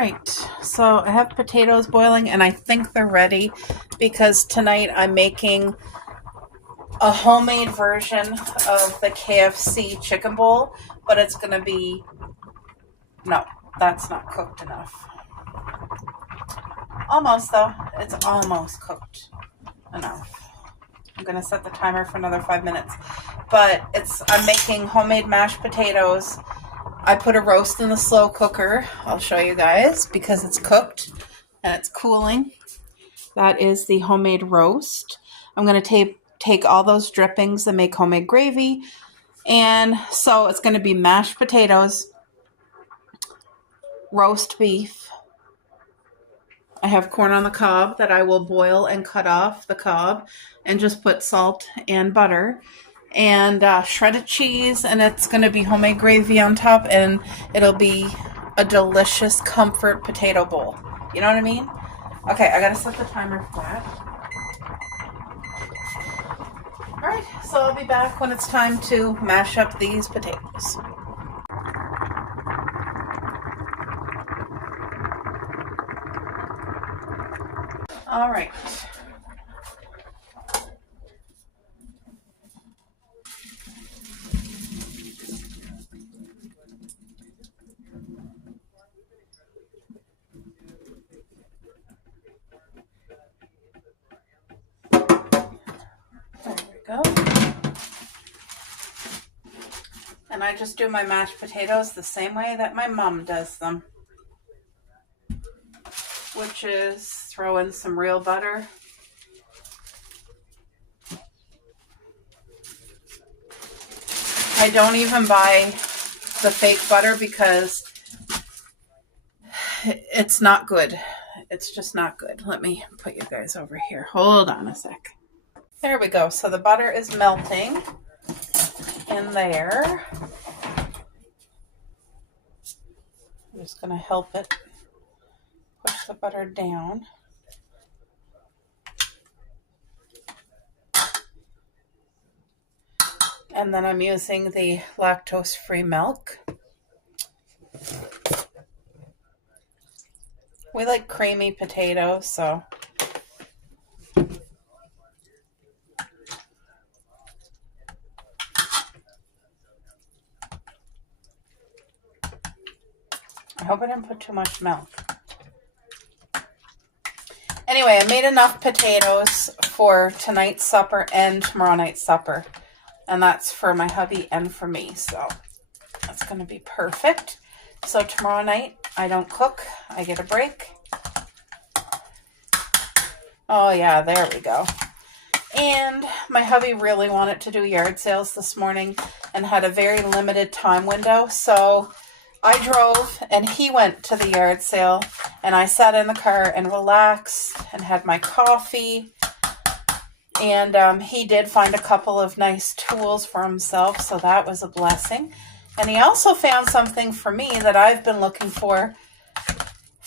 right, so I have potatoes boiling and I think they're ready because tonight I'm making a homemade version of the KFC chicken bowl, but it's going to be, no, that's not cooked enough. Almost though, it's almost cooked enough. I'm going to set the timer for another 5 minutes, but I'm making homemade mashed potatoes. I put a roast in the slow cooker. I'll show you guys because it's cooked and it's cooling. That is the homemade roast. I'm going to take all those drippings and make homemade gravy. And so it's going to be mashed potatoes, roast beef. I have corn on the cob that I will boil and cut off the cob and just put salt and butter and shredded cheese, and it's going to be homemade gravy on top, and it'll be a delicious comfort potato bowl. You know what I mean? Okay, I got to set the timer for that. All right, so I'll be back when it's time to mash up these potatoes. All right. There we go. And I just do my mashed potatoes the same way that my mom does them, which is throw in some real butter. I don't even buy the fake butter because it's not good. It's just not good. Let me put you guys over here. Hold on a sec. There we go. So the butter is melting in there. I'm just going to help it push the butter down. And then I'm using the lactose-free milk. We like creamy potatoes, so I hope I didn't put too much milk. Anyway, I made enough potatoes for tonight's supper and tomorrow night's supper. And that's for my hubby and for me. So that's going to be perfect. So tomorrow night, I don't cook. I get a break. Oh, yeah, there we go. And my hubby really wanted to do yard sales this morning and had a very limited time window. So I drove and he went to the yard sale. And I sat in the car and relaxed and had my coffee. And he did find a couple of nice tools for himself, so that was a blessing. And he also found something for me that I've been looking for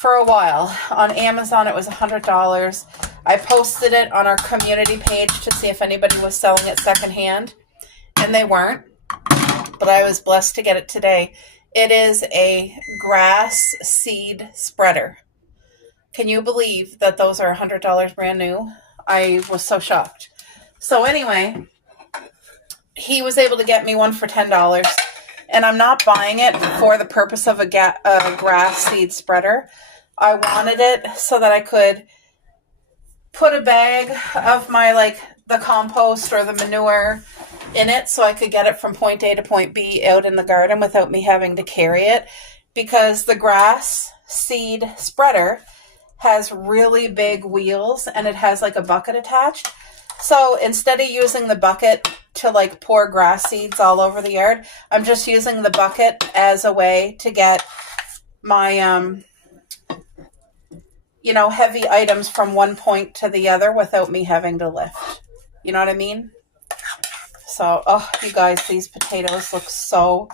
a while. On Amazon, it was $100. I posted it on our community page to see if anybody was selling it secondhand, and they weren't. But I was blessed to get it today. It is a grass seed spreader. Can you believe that those are $100 brand new? I was so shocked. So anyway, he was able to get me one for $10, and I'm not buying it for the purpose of a grass seed spreader. I wanted it so that I could put a bag of my, the compost or the manure in it so I could get it from point A to point B out in the garden without me having to carry it, because the grass seed spreader has really big wheels and it has a bucket attached. So instead of using the bucket to pour grass seeds all over the yard, I'm just using the bucket as a way to get my heavy items from one point to the other without me having to lift. You know what I mean? So, oh, you guys, these potatoes look so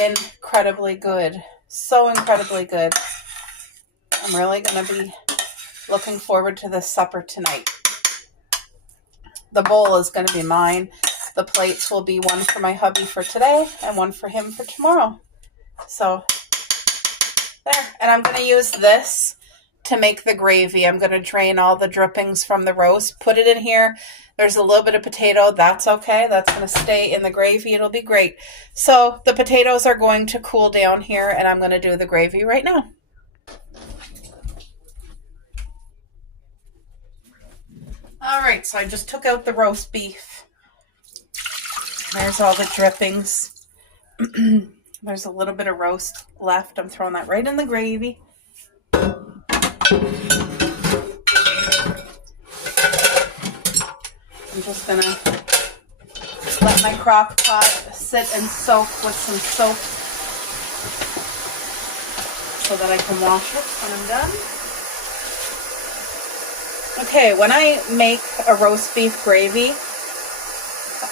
incredibly good. So incredibly good. I'm really going to be looking forward to this supper tonight. The bowl is going to be mine. The plates will be one for my hubby for today and one for him for tomorrow. So There, and I'm going to use this to make the gravy. I'm going to drain all the drippings from the roast, put it in here. There's a little bit of potato. That's okay. That's going to stay in the gravy. It'll be great. So the potatoes are going to cool down here, and I'm going to do the gravy right now. All right, so I just took out the roast beef. There's all the drippings. There's a little bit of roast left. I'm throwing that right in the gravy. I'm just going to let my crock pot sit and soak with some soap so that I can wash it when I'm done. Okay, when I make a roast beef gravy,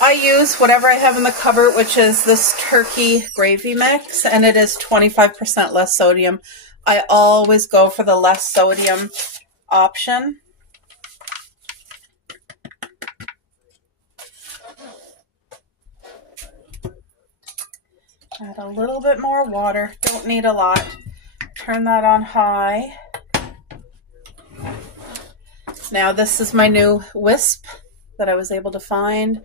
I use whatever I have in the cupboard, which is this turkey gravy mix, and it is 25% less sodium. I always go for the less sodium option. Add a little bit more water. Don't need a lot. Turn that on high. Now this is my new Wisp that I was able to find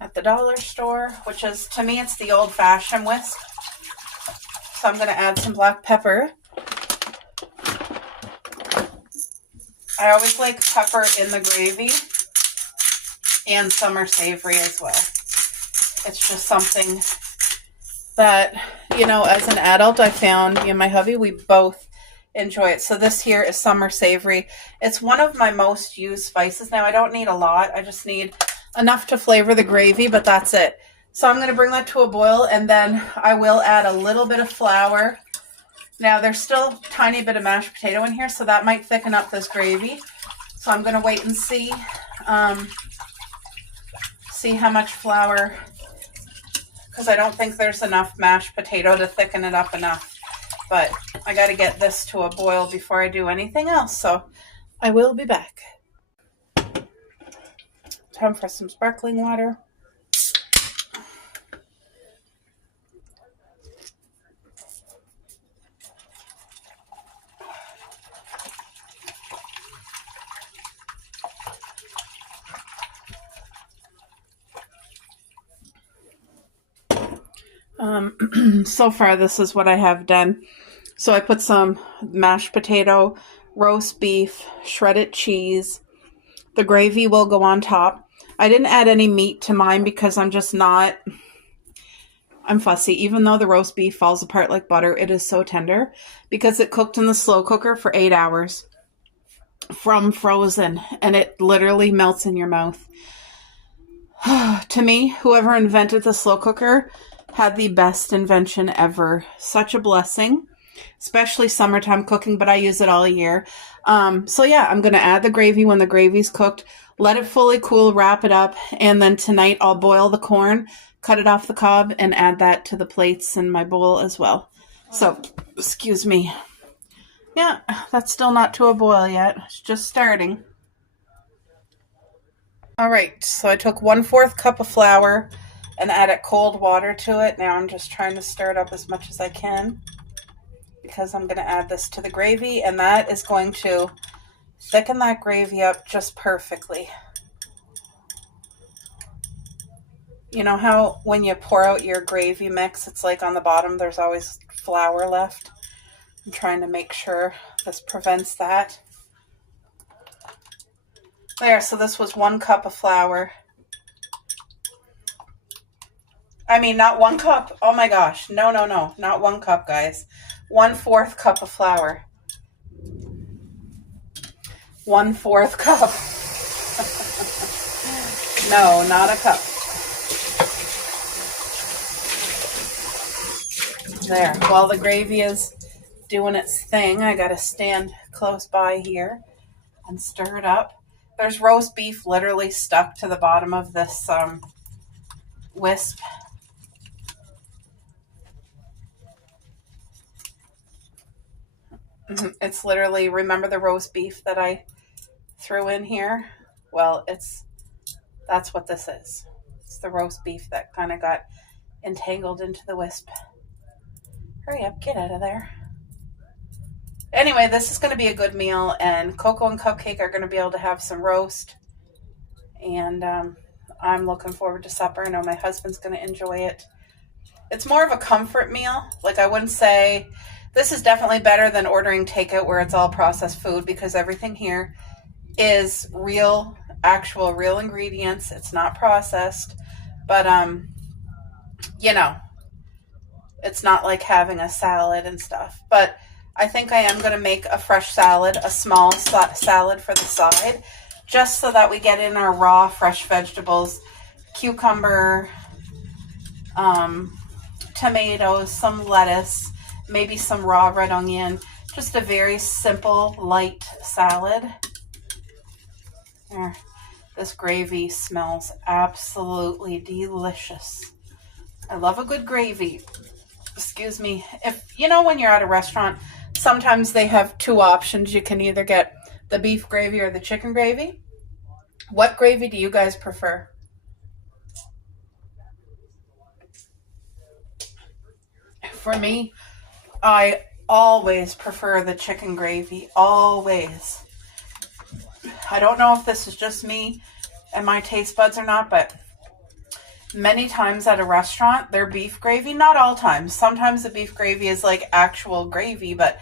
at the dollar store, which is, to me, it's the old-fashioned Wisp. So I'm going to add some black pepper. I always like pepper in the gravy, and summer savory as well. It's just something that, you know, as an adult, I found, me and my hubby, we both enjoy it. So this here is summer savory. It's one of my most used spices. Now, I don't need a lot. I just need enough to flavor the gravy, but that's it. So I'm going to bring that to a boil, and then I will add a little bit of flour. Now, there's still a tiny bit of mashed potato in here, so that might thicken up this gravy. So I'm going to wait and see how much flour, because I don't think there's enough mashed potato to thicken it up enough. But I got to get this to a boil before I do anything else, so I will be back. Time for some sparkling water. So far, this is what I have done. So I put some mashed potato, roast beef, shredded cheese. The gravy will go on top. I didn't add any meat to mine because I'm fussy. Even though the roast beef falls apart like butter, it is so tender because it cooked in the slow cooker for 8 hours from frozen, and it literally melts in your mouth. To me, whoever invented the slow cooker had the best invention ever. Such a blessing, especially summertime cooking, but I use it all year. So yeah, I'm going to add the gravy when the gravy's cooked, let it fully cool, wrap it up, and then tonight I'll boil the corn, cut it off the cob, and add that to the plates in my bowl as well. So, excuse me. Yeah, that's still not to a boil yet. It's just starting. All right, so I took 1/4 cup of flour and added cold water to it. Now I'm just trying to stir it up as much as I can because I'm going to add this to the gravy, and that is going to thicken that gravy up just perfectly. You know how when you pour out your gravy mix, it's like on the bottom there's always flour left? I'm trying to make sure this prevents that. There, so this was 1 cup of flour. I mean, not 1 cup. Oh my gosh. No. Not 1 cup, guys. 1/4 cup of flour. 1/4 cup. No, not a cup. There. While the gravy is doing its thing, I got to stand close by here and stir it up. There's roast beef literally stuck to the bottom of this Wisp. It's literally, remember the roast beef that I threw in here? Well, that's what this is. It's the roast beef that kind of got entangled into the Wisp. Hurry up, get out of there. Anyway, this is going to be a good meal, and Coco and Cupcake are going to be able to have some roast. And I'm looking forward to supper. I know my husband's going to enjoy it. It's more of a comfort meal. Like, I wouldn't say this is definitely better than ordering takeout where it's all processed food, because everything here is real, actual real ingredients. It's not processed. But you know, it's not like having a salad and stuff. But I think I am going to make a fresh salad, a small salad for the side, just so that we get in our raw, fresh vegetables, cucumber, tomatoes, some lettuce, maybe some raw red onion, just a very simple, light salad. There. This gravy smells absolutely delicious. I love a good gravy. Excuse me. If you know, when you're at a restaurant, sometimes they have two options. You can either get the beef gravy or the chicken gravy. What gravy do you guys prefer? For me, I always prefer the chicken gravy. Always. I don't know if this is just me and my taste buds or not, but many times at a restaurant, their beef gravy, not all times. Sometimes the beef gravy is like actual gravy, but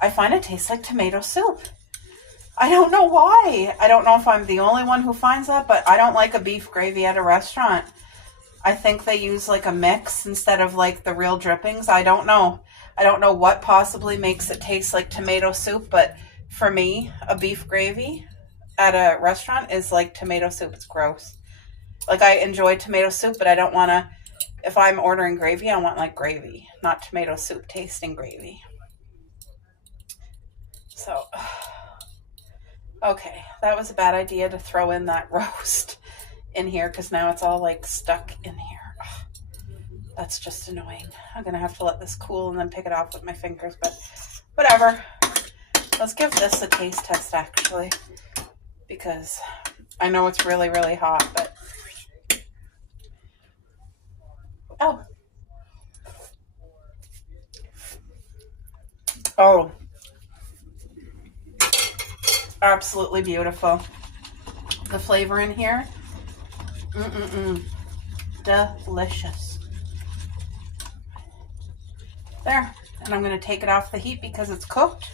I find it tastes like tomato soup. I don't know why. I don't know if I'm the only one who finds that, but I don't like a beef gravy at a restaurant. I think they use like a mix instead of like the real drippings. I don't know. I don't know what possibly makes it taste like tomato soup, but for me, a beef gravy at a restaurant is like tomato soup. It's gross. Like, I enjoy tomato soup, but I don't want to, if I'm ordering gravy, I want like gravy, not tomato soup tasting gravy. So, okay, that was a bad idea to throw in that roast in here, because now it's all like stuck in here. Ugh, that's just annoying. I'm going to have to let this cool and then pick it off with my fingers, but whatever. Let's give this a taste test, actually, because I know it's really, really hot, but oh, absolutely beautiful. The flavor in here, delicious. There, and I'm going to take it off the heat because it's cooked,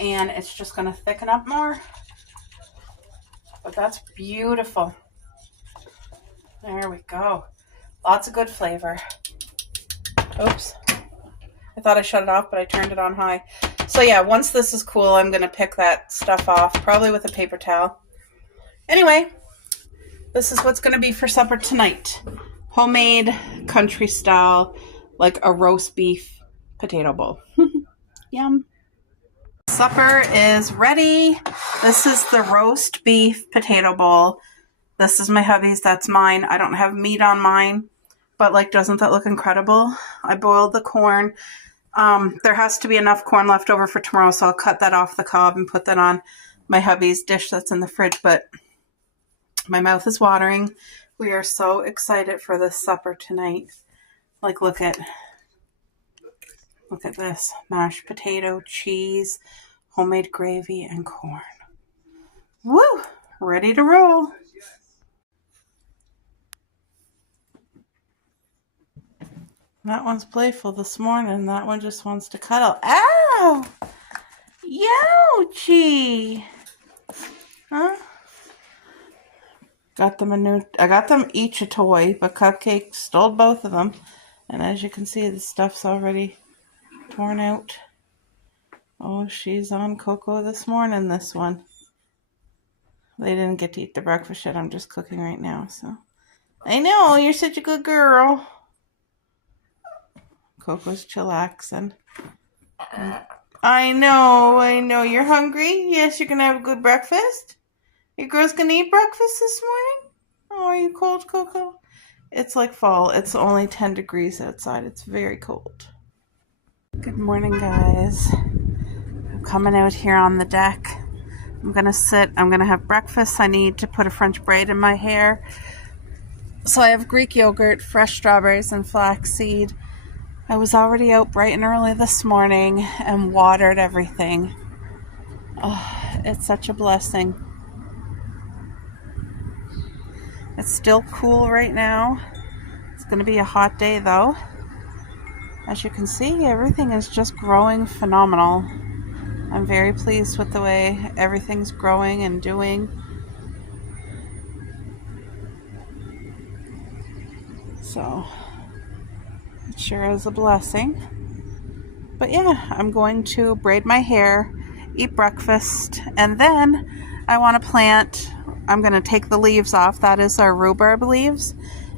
and it's just going to thicken up more. But that's beautiful. There we go. Lots of good flavor. Oops. I thought I shut it off, but I turned it on high. So yeah, once this is cool, I'm going to pick that stuff off, probably with a paper towel. Anyway, this is what's going to be for supper tonight. Homemade, country style, like a roast beef potato bowl. Yum. Supper is ready. This is the roast beef potato bowl. This is my hubby's. That's mine. I don't have meat on mine, but like, doesn't that look incredible? I boiled the corn. There has to be enough corn left over for tomorrow, so I'll cut that off the cob and put that on my hubby's dish that's in the fridge, but my mouth is watering. We are so excited for this supper tonight. Like, look at this. Mashed potato, cheese, homemade gravy, and corn. Woo! Ready to roll. That one's playful this morning. That one just wants to cuddle. Ow! Youchie! Huh? I got them each a toy, but Cupcake stole both of them. And as you can see, the stuff's already torn out. Oh, she's on Coco this morning, this one. They didn't get to eat the breakfast yet. I'm just cooking right now, so. I know, you're such a good girl. Coco's chillaxing. I know. You're hungry? Yes, you're going to have a good breakfast? Your girl's going to eat breakfast this morning? Oh, are you cold, Coco? It's like fall. It's only 10 degrees outside. It's very cold. Good morning, guys. I'm coming out here on the deck. I'm going to sit. I'm going to have breakfast. I need to put a French braid in my hair. So I have Greek yogurt, fresh strawberries, and flaxseed. I was already out bright and early this morning and watered everything. Oh, it's such a blessing. It's still cool right now. It's going to be a hot day though. As you can see, everything is just growing phenomenal. I'm very pleased with the way everything's growing and doing. So, it sure is a blessing. But yeah, I'm going to braid my hair, eat breakfast, and then I want to plant. I'm going to take the leaves off. That is our rhubarb leaves.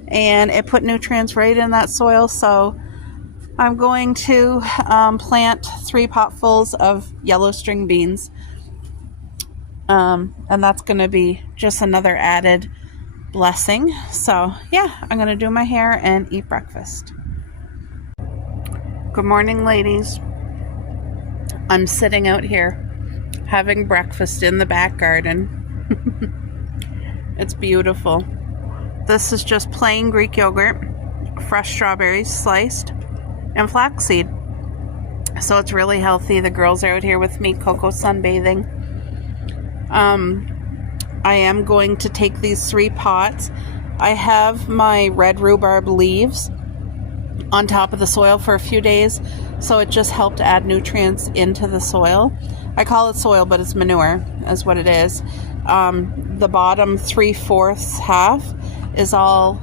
And it put nutrients right in that soil, so I'm going to plant 3 potfuls of yellow string beans. And that's going to be just another added blessing. So yeah, I'm going to do my hair and eat breakfast. Good morning, ladies. I'm sitting out here having breakfast in the back garden. It's beautiful. This is just plain Greek yogurt, fresh strawberries sliced, and flaxseed. So it's really healthy. The girls are out here with me cocoa sunbathing. I am going to take these 3 pots. I have my red rhubarb leaves on top of the soil for a few days, so it just helped add nutrients into the soil. I call it soil, but it's manure is what it is. The bottom 3/4 half is all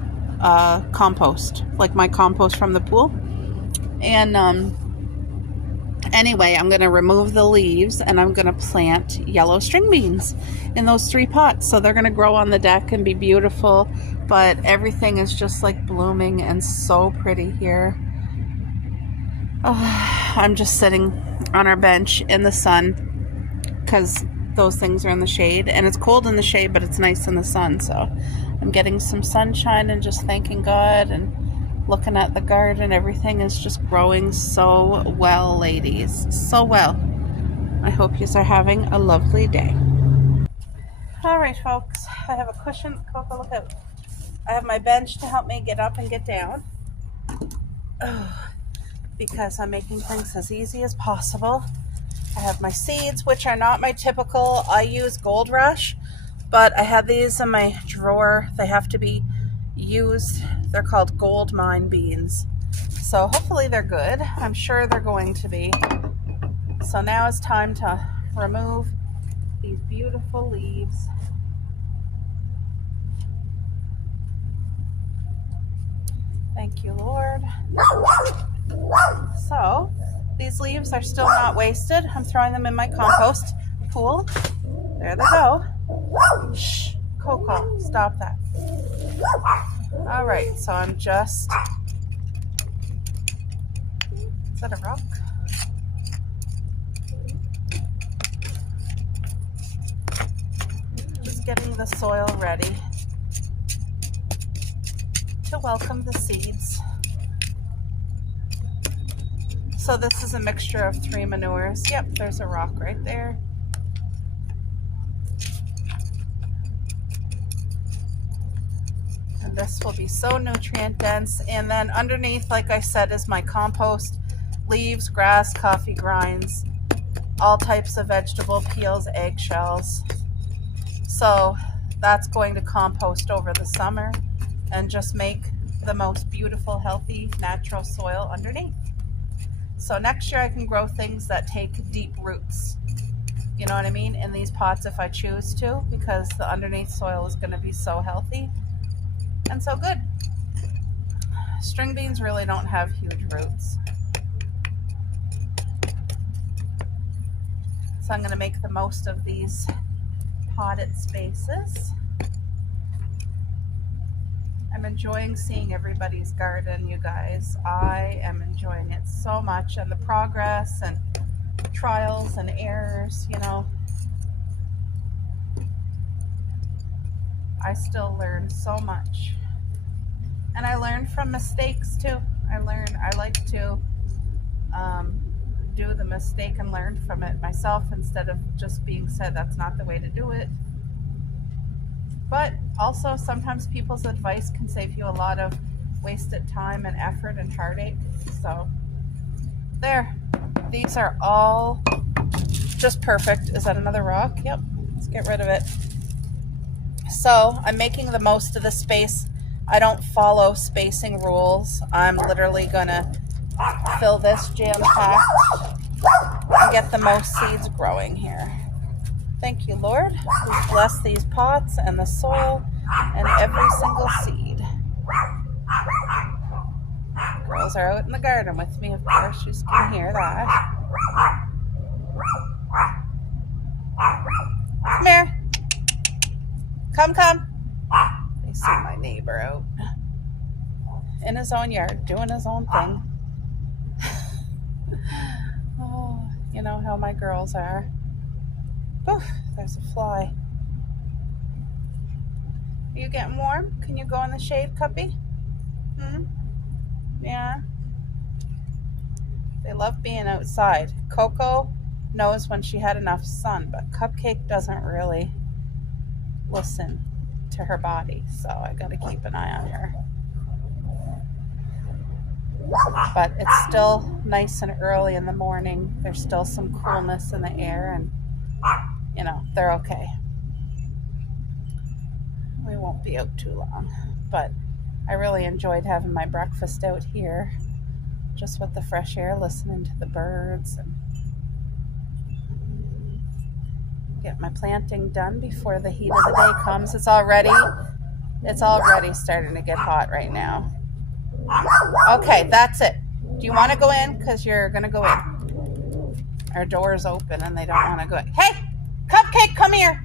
compost, like my compost from the pool. And anyway, I'm going to remove the leaves and I'm going to plant yellow string beans in those 3 pots. So they're going to grow on the deck and be beautiful, but everything is just like blooming and so pretty here. I'm just sitting on our bench in the sun because those things are in the shade, and it's cold in the shade, but it's nice in the sun. So I'm getting some sunshine and just thanking God and looking at the garden. Everything is just growing so well, ladies. So well. I hope you are having a lovely day. All right, folks. I have a cushion. Coco, look out. I have my bench to help me get up and get down. Because I'm making things as easy as possible. I have my seeds, which are not my typical. I use Gold Rush, but I had these in my drawer. They have to be used. They're called Gold Mine beans. So hopefully they're good. I'm sure they're going to be. So now it's time to remove these beautiful leaves. Thank you, Lord. So these leaves are still not wasted. I'm throwing them in my compost pool. There they go. Shh, Coco, stop that. All right, so I'm just, is that a rock? Just getting the soil ready to welcome the seeds. So this is a mixture of 3 manures. Yep, there's a rock right there. And this will be so nutrient dense. And then underneath, like I said, is my compost, leaves, grass, coffee grinds, all types of vegetable peels, eggshells. So that's going to compost over the summer and just make the most beautiful, healthy, natural soil underneath. So next year I can grow things that take deep roots, you know what I mean, in these pots if I choose to, because the underneath soil is going to be so healthy and so good. String beans really don't have huge roots. So I'm going to make the most of these potted spaces. I'm enjoying seeing everybody's garden, you guys. I am enjoying it so much, and the progress and trials and errors, you know. I still learn so much. And I learn from mistakes too. I like to do the mistake and learn from it myself instead of just being said that's not the way to do it. But also sometimes people's advice can save you a lot of wasted time and effort and heartache. So there, these are all just perfect. Is that another rock? Yep, let's get rid of it. So I'm making the most of the space. I don't follow spacing rules. I'm literally gonna fill this jam-packed and get the most seeds growing here. Thank you, Lord. Please bless these pots and the soil and every single seed. Girls are out in the garden with me, of course. You can hear that. Come here. Come. They see my neighbor out in his own yard, doing his own thing. Oh, you know how my girls are. Oof, there's a fly. Are you getting warm? Can you go in the shade, Cuppy? Yeah. They love being outside. Coco knows when she had enough sun, but Cupcake doesn't really listen to her body, so I gotta keep an eye on her. But it's still nice and early in the morning. There's still some coolness in the air, and you know, they're okay. We won't be out too long, but I really enjoyed having my breakfast out here, just with the fresh air, listening to the birds, and get my planting done before the heat of the day comes. It's already starting to get hot right now. Okay, that's it. Do you want to go in? Because you're going to go in. Our door's open and they don't want to go in. Hey, Cupcake, come here.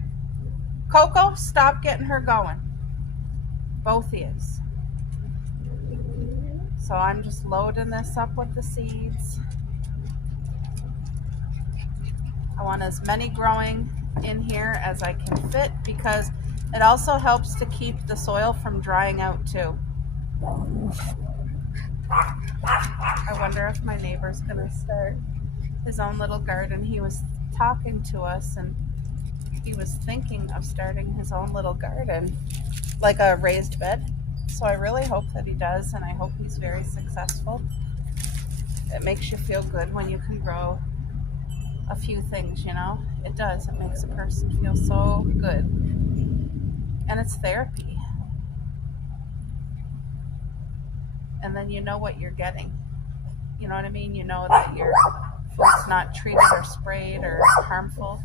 Coco, stop getting her going. Both ears. So I'm just loading this up with the seeds. I want as many growing in here as I can fit, because it also helps to keep the soil from drying out too. I wonder if my neighbor's gonna start his own little garden. He was talking to us and he was thinking of starting his own little garden, like a raised bed. So I really hope that he does, and I hope he's very successful. It makes you feel good when you can grow a few things, you know? It does. It makes a person feel so good. And it's therapy. And then you know what you're getting. You know what I mean? You know that your food's not treated or sprayed or harmful.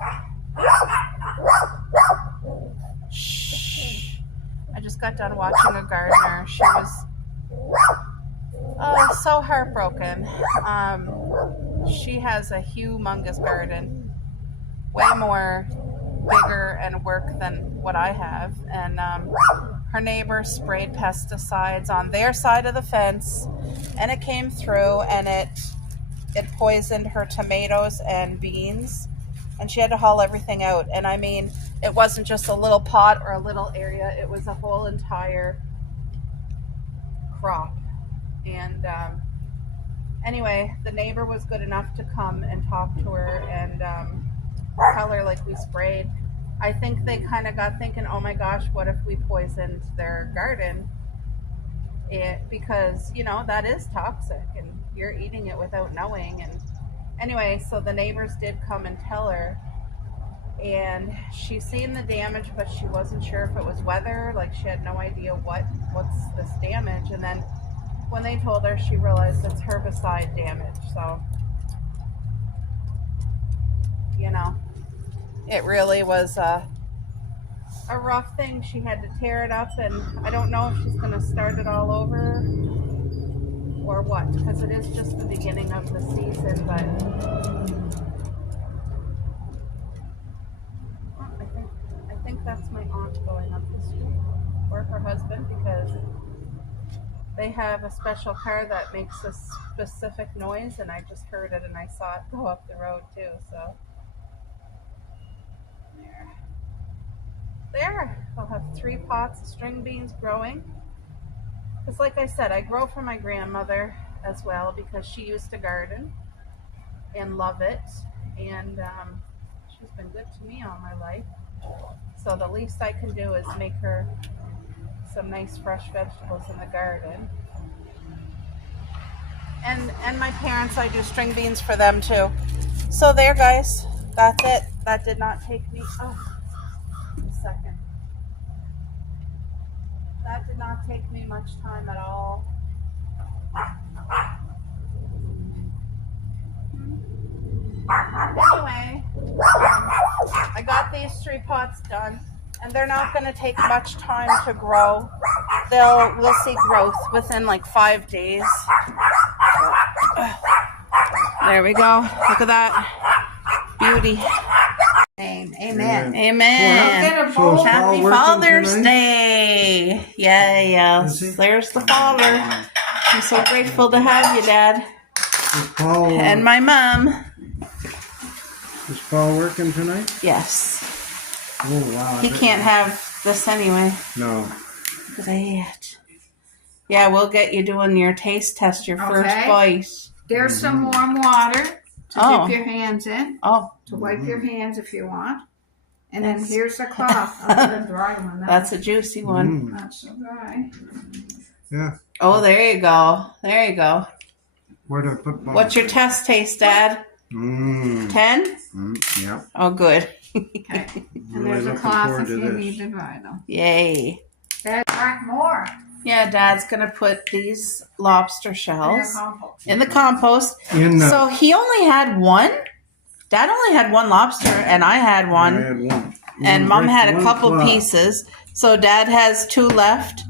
Shh. I just got done watching a gardener. She was so heartbroken. She has a humongous garden, way more bigger and work than what I have. And her neighbor sprayed pesticides on their side of the fence, and it came through, and it poisoned her tomatoes and beans, and she had to haul everything out. And I mean, it wasn't just a little pot or a little area, it was a whole entire crop. And anyway, the neighbor was good enough to come and talk to her and tell her, like, we sprayed. I think they kind of got thinking, oh my gosh, what if we poisoned their garden? Because, you know, that is toxic and you're eating it without knowing. And anyway, so the neighbors did come and tell her, and she seen the damage, but she wasn't sure if it was weather. Like, she had no idea what's this damage. And then when they told her, she realized it's herbicide damage. So, you know, it really was a rough thing. She had to tear it up, and I don't know if she's going to start it all over or what, because it is just the beginning of the season. But I think that's my aunt going up the street, or her husband, because they have a special car that makes a specific noise, and I just heard it and I saw it go up the road too. So there, I'll have 3 pots of string beans growing. Because like I said, I grow for my grandmother as well, because she used to garden and love it. And she's been good to me all my life. So the least I can do is make her some nice fresh vegetables in the garden. And my parents, I do string beans for them too. So there, guys. That's it. That did not take me. Oh, a second. That did not take me much time at all. Anyway, I got these 3 pots done, and they're not going to take much time to grow. We'll see growth within like 5 days. There we go. Look at that beauty. Amen. Amen. So Happy Father's Day. Yeah. There's the father. I'm so grateful to have you, Dad. Is Paul, And my mom. is Paul working tonight? Yes. Oh, wow. He can't have this anyway. No. Great. Yeah, we'll get you doing your taste test, your first Okay. bite. There's some warm water to Oh. dip your hands in, Oh, to wipe your hands if you want. And then Yes. here's a cloth. I'll put a dry one. that's a juicy one. Mm, Not so dry. yeah. Oh, there you go. There you go. Where do I put Paul? What's your test taste, Dad? 10? Yeah. Oh, good. Okay. And Really there's a looking cloth forward if to you this. need to dry them. Yay. There's more. Yeah, Dad's going to put these lobster shells Compost. in the compost. In the, So he only had one. Dad only had one lobster, and I had I one. had one. And Mom had a One couple cloth. pieces. So Dad has 2 left.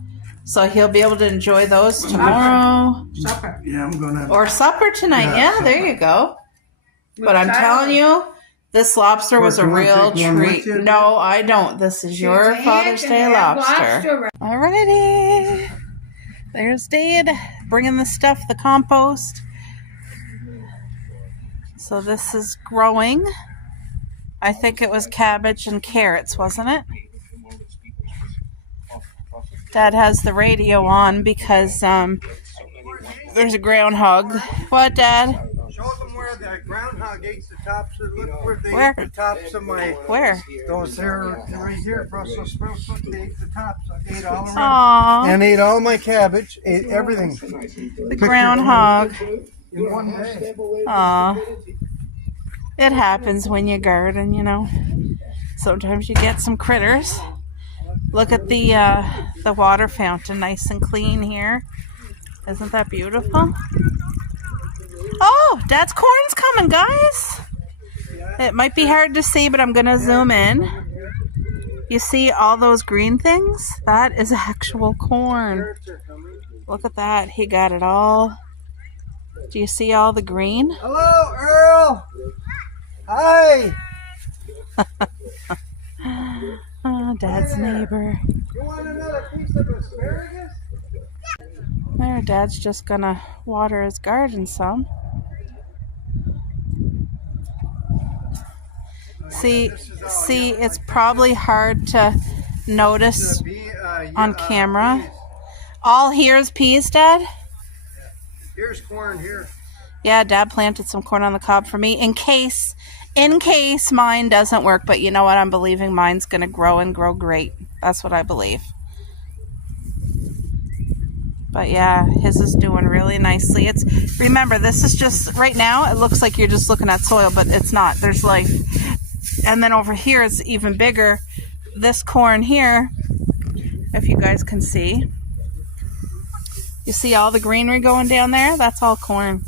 So he'll be able to enjoy those tomorrow. Supper. Yeah, I'm gonna. Or supper tonight. Yeah, Yeah, there you go. But I'm telling you, this lobster was a You wanna real take one with treat. you? No, I don't. This is your Father's Day lobster. Alrighty. There's Dad bringing the stuff, the compost. So this is growing. I think it was cabbage and carrots, wasn't it? Dad has the radio on because there's a groundhog. What, Dad? Show them where the groundhog ate the tops. Look where they Where? ate the tops of my. Where? Those there, right here, Brussels sprouts. Look, they ate the tops. I ate all around. Aww, And ate all my cabbage. Ate everything the groundhog. in one day. Aw. It happens when you garden, you know. Sometimes you get some critters. Look at the water fountain, nice and clean here. Isn't that beautiful? Oh, Dad's corn's coming, guys. It might be hard to see, but I'm going to zoom in. You see all those green things? That is actual corn. Look at that. He got it all. Do you see all the green? Hello, Earl. Hi. Oh, Dad's neighbor. You want another piece of asparagus? There, Dad's just gonna water his garden some. See, it's probably hard to notice on camera. All here's peas, Dad? Here's corn here. Yeah, Dad planted some corn on the cob for me in case mine doesn't work. But you know what? I'm believing mine's gonna grow and grow great. That's what I believe. But yeah, his is doing really nicely. Remember, this is just, right now, it looks like you're just looking at soil, but it's not. There's life. And then over here, it's even bigger. This corn here, if you guys can see. You see all the greenery going down there? That's all corn.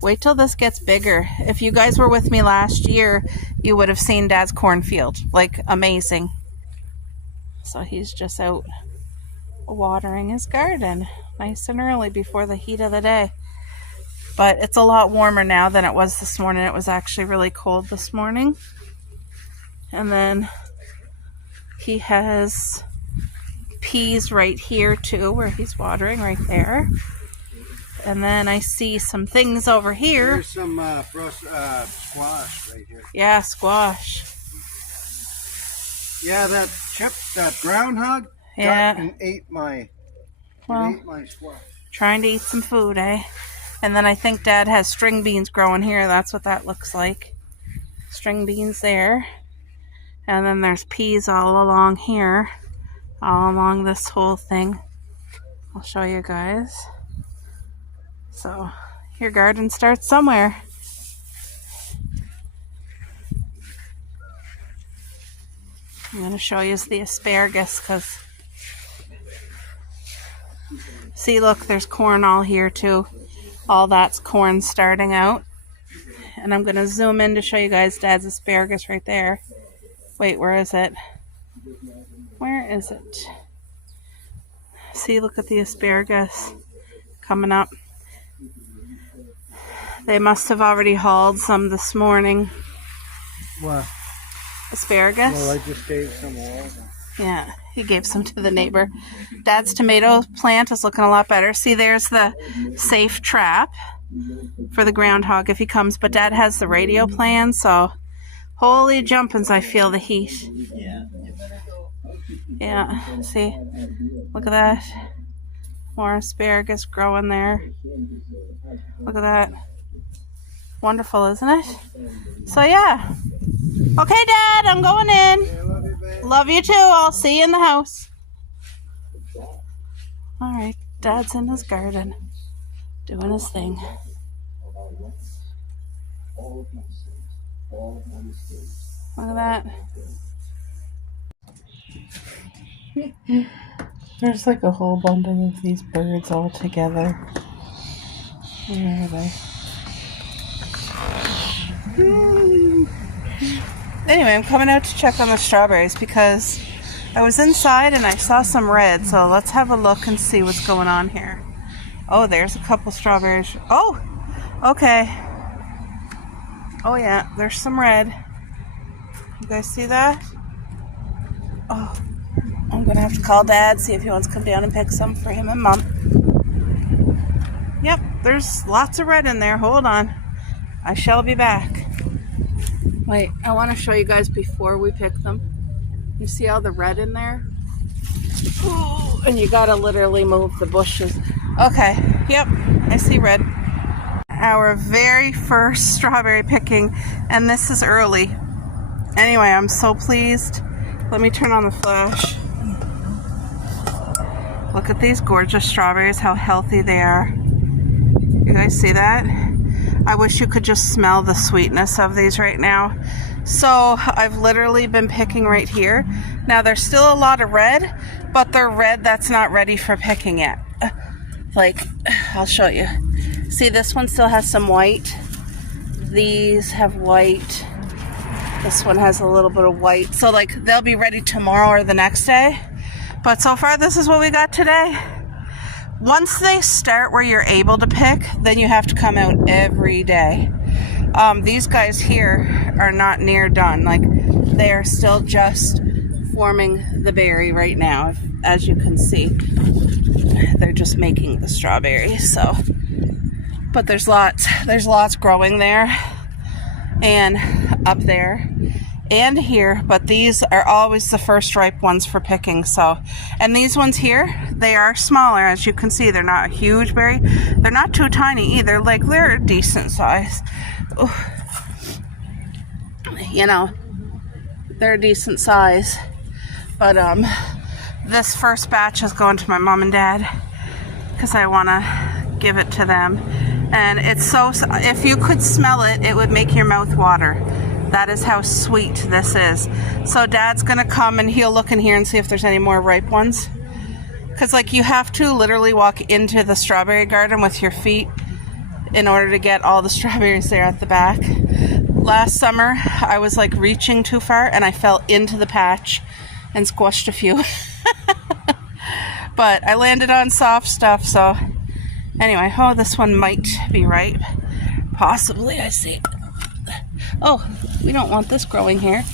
Wait till this gets bigger. If you guys were with me last year, you would have seen Dad's cornfield. Like, amazing. So he's just out watering his garden nice and early before the heat of the day. But it's a lot warmer now than it was this morning. It was actually really cold this morning. And then he has peas right here too, where he's watering right there. And then I see some things over here. Here's some squash right here. Yeah, squash. Yeah, that groundhog Yeah. got and ate my squash. Trying to eat some food, eh? And then I think Dad has string beans growing here. That's what that looks like. String beans there. And then there's peas all along here. All along this whole thing. I'll show you guys. So, Your garden starts somewhere. I'm going to show you the asparagus because, see, look, there's corn all here too. All that's corn starting out. And I'm going to zoom in to show you guys Dad's asparagus right there. Wait, where is it? Where is it? See, look at the asparagus coming up. They must have already hauled some this morning. What? Asparagus. Well, I just gave some all. Yeah, he gave some to the neighbor. Dad's tomato plant is looking a lot better. See, there's the safe trap for the groundhog if he comes. But Dad has the radio playing, so holy jumpins', I feel the heat. Yeah. Yeah, see, look at that. More asparagus growing there. Look at that. Wonderful, isn't it? So yeah. Okay, Dad, I'm going in. Love you too. I'll see you in the house. All right, Dad's in his garden, doing his thing. Look at that. There's like a whole bundle of these birds all together. Where are they? Anyway, I'm coming out to check on the strawberries because I was inside and I saw some red. So let's have a look and see what's going on here. Oh, there's a couple strawberries. Oh, okay. Oh yeah, there's some red. You guys see that? Oh, I'm gonna have to call Dad, see if he wants to come down and pick some for him and Mom. Yep, there's lots of red in there. Hold on. I shall be back. Wait, I want to show you guys before we pick them. You see all the red in there? Ooh, and you gotta literally move the bushes. Okay, yep, I see red. Our very first strawberry picking, and this is early. Anyway, I'm so pleased. Let me turn on the flash. Look at these gorgeous strawberries, how healthy they are. You guys see that? I wish you could just smell the sweetness of these right now. So I've literally been picking right here. Now there's still a lot of red, but they're red that's not ready for picking yet. Like, I'll show you. See, this one still has some white. These have white. This one has a little bit of white. So like they'll be ready tomorrow or the next day. But so far this is what we got today. Once they start where you're able to pick, then you have to come out every day. These guys here are not near done. Like, they are still just forming the berry right now, as you can see. They're just making the strawberries, so. But there's lots growing there and up there and here, but these are always the first ripe ones for picking. So, and these ones here, they are smaller, as you can see. They're not a huge berry. They're not too tiny either. Like, they're a decent size. Ooh. You know, they're a decent size. But this first batch is going to my mom and dad because I want to give it to them. And it's so, if you could smell it, it would make your mouth water. That is how sweet this is. So Dad's gonna come and he'll look in here and see if there's any more ripe ones. Because like, you have to literally walk into the strawberry garden with your feet in order to get all the strawberries there at the back. Last summer, I was like reaching too far and I fell into the patch and squashed a few. But I landed on soft stuff, so anyway. Oh, this one might be ripe. Possibly, I see. Oh, we don't want this growing here.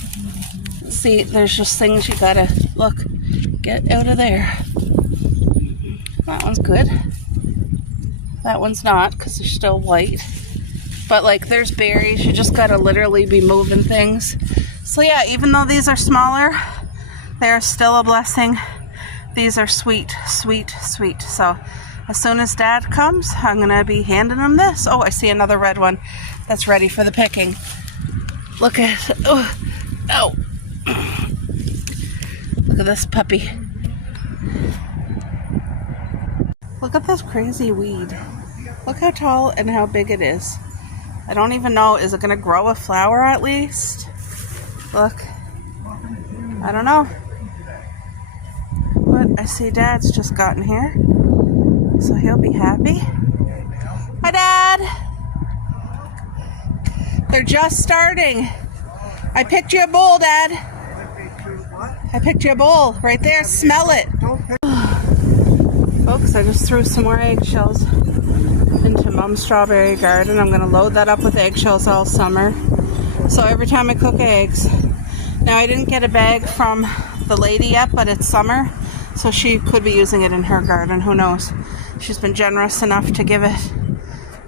See, there's just things you gotta, look, get out of there. That one's good. That one's not, because they're still white. But like, there's berries, you just gotta literally be moving things. So yeah, even though these are smaller, they are still a blessing. These are sweet, sweet, sweet. So as soon as Dad comes, I'm gonna be handing him this. Oh, I see another red one that's ready for the picking. Look at, oh, oh. Look at this puppy. Look at this crazy weed. Look how tall and how big it is. I don't even know, is it going to grow a flower at least? Look. I don't know. But I see Dad's just gotten here. So he'll be happy. Hi, Dad. They're just starting. I picked you a bowl, Dad. I picked you a bowl right there. Smell it. Folks, I just threw some more eggshells into Mom's strawberry garden. I'm going to load that up with eggshells all summer. So every time I cook eggs. Now, I didn't get a bag from the lady yet, but it's summer. So she could be using it in her garden. Who knows? She's been generous enough to give it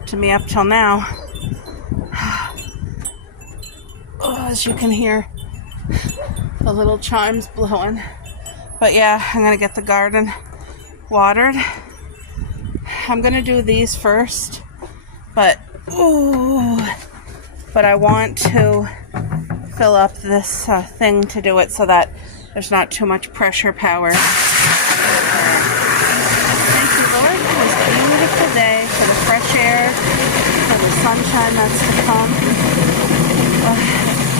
to me up till now. Oh, as you can hear, the little chimes blowing. But yeah, I'm going to get the garden watered. I'm going to do these first. But I want to fill up this thing to do it so that there's not too much pressure power. Thank you, Lord, for this beautiful day, for the fresh air, for the sunshine that's to come.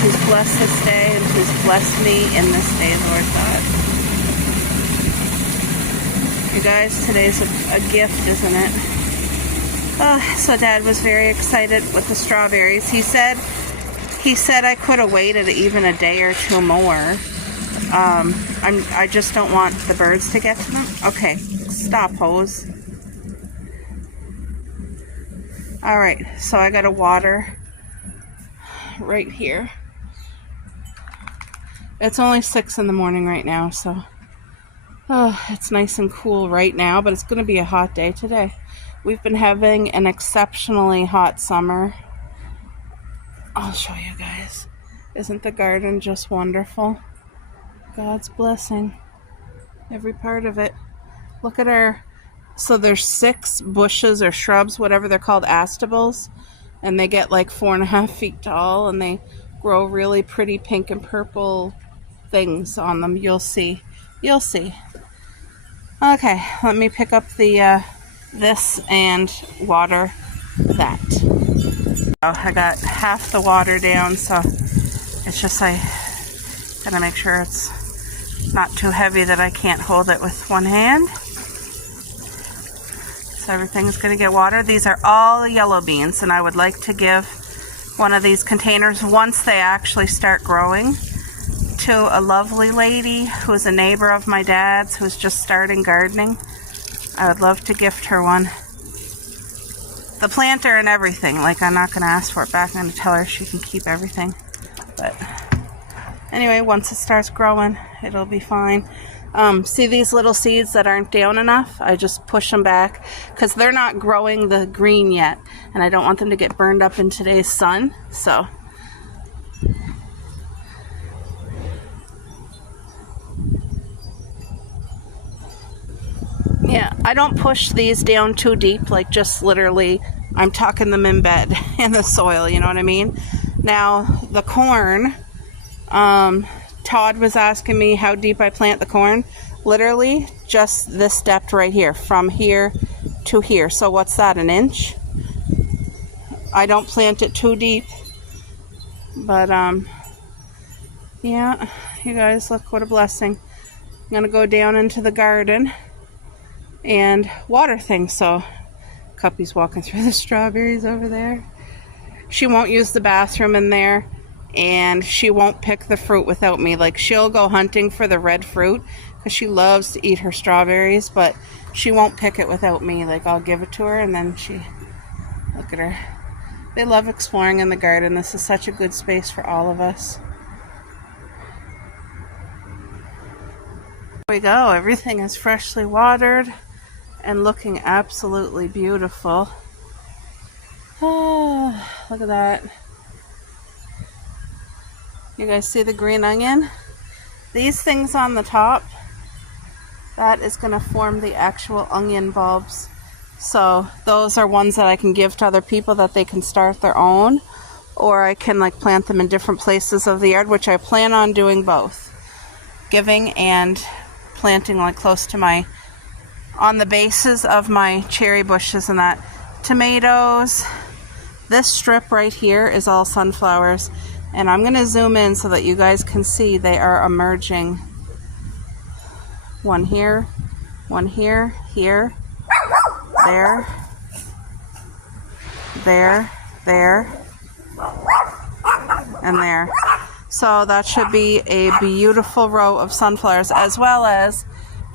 Who's blessed this day and who's blessed me in this day, Lord God. You guys, today's a gift, isn't it? So Dad was very excited with the strawberries. He said I could have waited even a day or two more. I just don't want the birds to get to them. Okay, stop, hose. All right, so I gotta water right here. It's only 6 in the morning right now, so it's nice and cool right now, but it's gonna be a hot day today. We've been having an exceptionally hot summer. I'll show you guys. Isn't the garden just wonderful? God's blessing. Every part of it. Look at our... So there's 6 bushes or shrubs, whatever they're called, astables. And they get like 4.5 feet tall. And they grow really pretty pink and purple things on them. You'll see. You'll see. Okay, let me pick up the this and water that. I got half the water down, so it's just I gotta make sure it's not too heavy that I can't hold it with one hand. So everything's gonna get watered. These are all yellow beans, and I would like to give one of these containers once they actually start growing to a lovely lady who's a neighbor of my dad's who's just starting gardening. I would love to gift her one. The planter and everything. Like, I'm not going to ask for it back. I'm going to tell her she can keep everything. But anyway, once it starts growing, it'll be fine. See these little seeds that aren't down enough? I just push them back because they're not growing the green yet. And I don't want them to get burned up in today's sun. So... yeah, I don't push these down too deep, like just literally I'm tucking them in bed in the soil, you know what I mean? Now, the corn, Todd was asking me how deep I plant the corn. Literally, just this depth right here, from here to here. So what's that, an inch? I don't plant it too deep. But, yeah, you guys, look what a blessing. I'm going to go down into the garden and water things. So Cuppy's walking through the strawberries over there. She won't use the bathroom in there, and she won't pick the fruit without me. Like, she'll go hunting for the red fruit because she loves to eat her strawberries, but she won't pick it without me. Like, I'll give it to her, and then she... look at her. They love exploring in the garden. This is such a good space for all of us. There we go. Everything is freshly watered and looking absolutely beautiful. Oh, look at that. You guys see the green onion? These things on the top, that is going to form the actual onion bulbs. So those are ones that I can give to other people that they can start their own, or I can like plant them in different places of the yard, which I plan on doing both. Giving and planting like close to my, on the bases of my cherry bushes and that. tomatoes. This strip right here is all sunflowers. And I'm going to zoom in so that you guys can see they are emerging. One here, here, there, and there. So that should be a beautiful row of sunflowers, as well as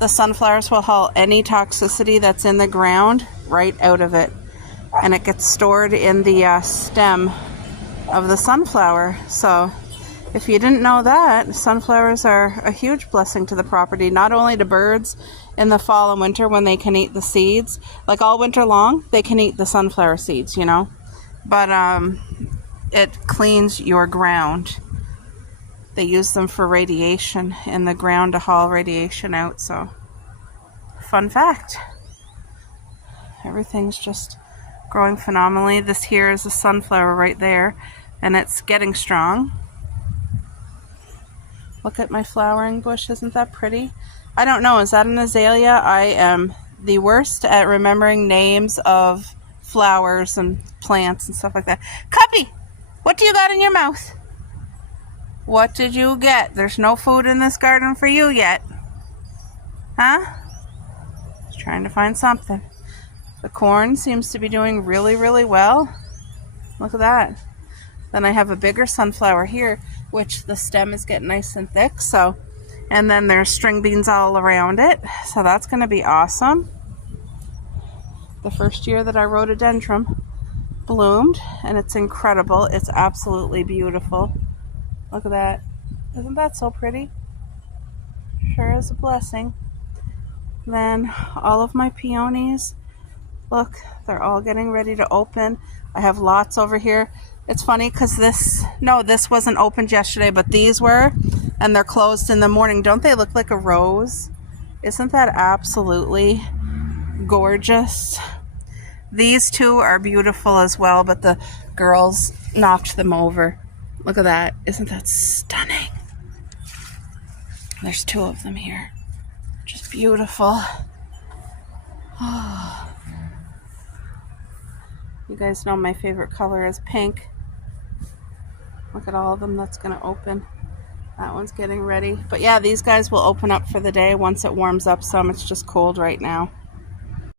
the sunflowers will haul any toxicity that's in the ground right out of it. And it gets stored in the stem of the sunflower. So if you didn't know that, sunflowers are a huge blessing to the property, not only to birds in the fall and winter when they can eat the seeds, like all winter long, they can eat the sunflower seeds, you know, but it cleans your ground. They use them for radiation in the ground to haul radiation out. So fun fact, everything's just growing phenomenally. This here is a sunflower right there, and it's getting strong. Look at my flowering bush. Isn't that pretty? I don't know. Is that an azalea? I am the worst at remembering names of flowers and plants and stuff like that. Cuppy, what do you got in your mouth? What did you get? There's no food in this garden for you yet. Huh? Just trying to find something. The corn seems to be doing really, really well. Look at that. Then I have a bigger sunflower here, which the stem is getting nice and thick. So, and then there's string beans all around it. So that's going to be awesome. The first year that I rhododendron bloomed, and it's incredible. It's absolutely beautiful. Look at that. Isn't that so pretty? Sure is a blessing. Then all of my peonies, look, they're all getting ready to open. I have lots over here. It's funny because this wasn't opened yesterday, but these were, and they're closed in the morning. Don't they look like a rose? Isn't that absolutely gorgeous? These two are beautiful as well, but the girls knocked them over. Look at that. Isn't that stunning? There's two of them here. Just beautiful. Oh. You guys know my favorite color is pink. Look at all of them that's going to open. That one's getting ready. But yeah, these guys will open up for the day once it warms up some. It's just cold right now.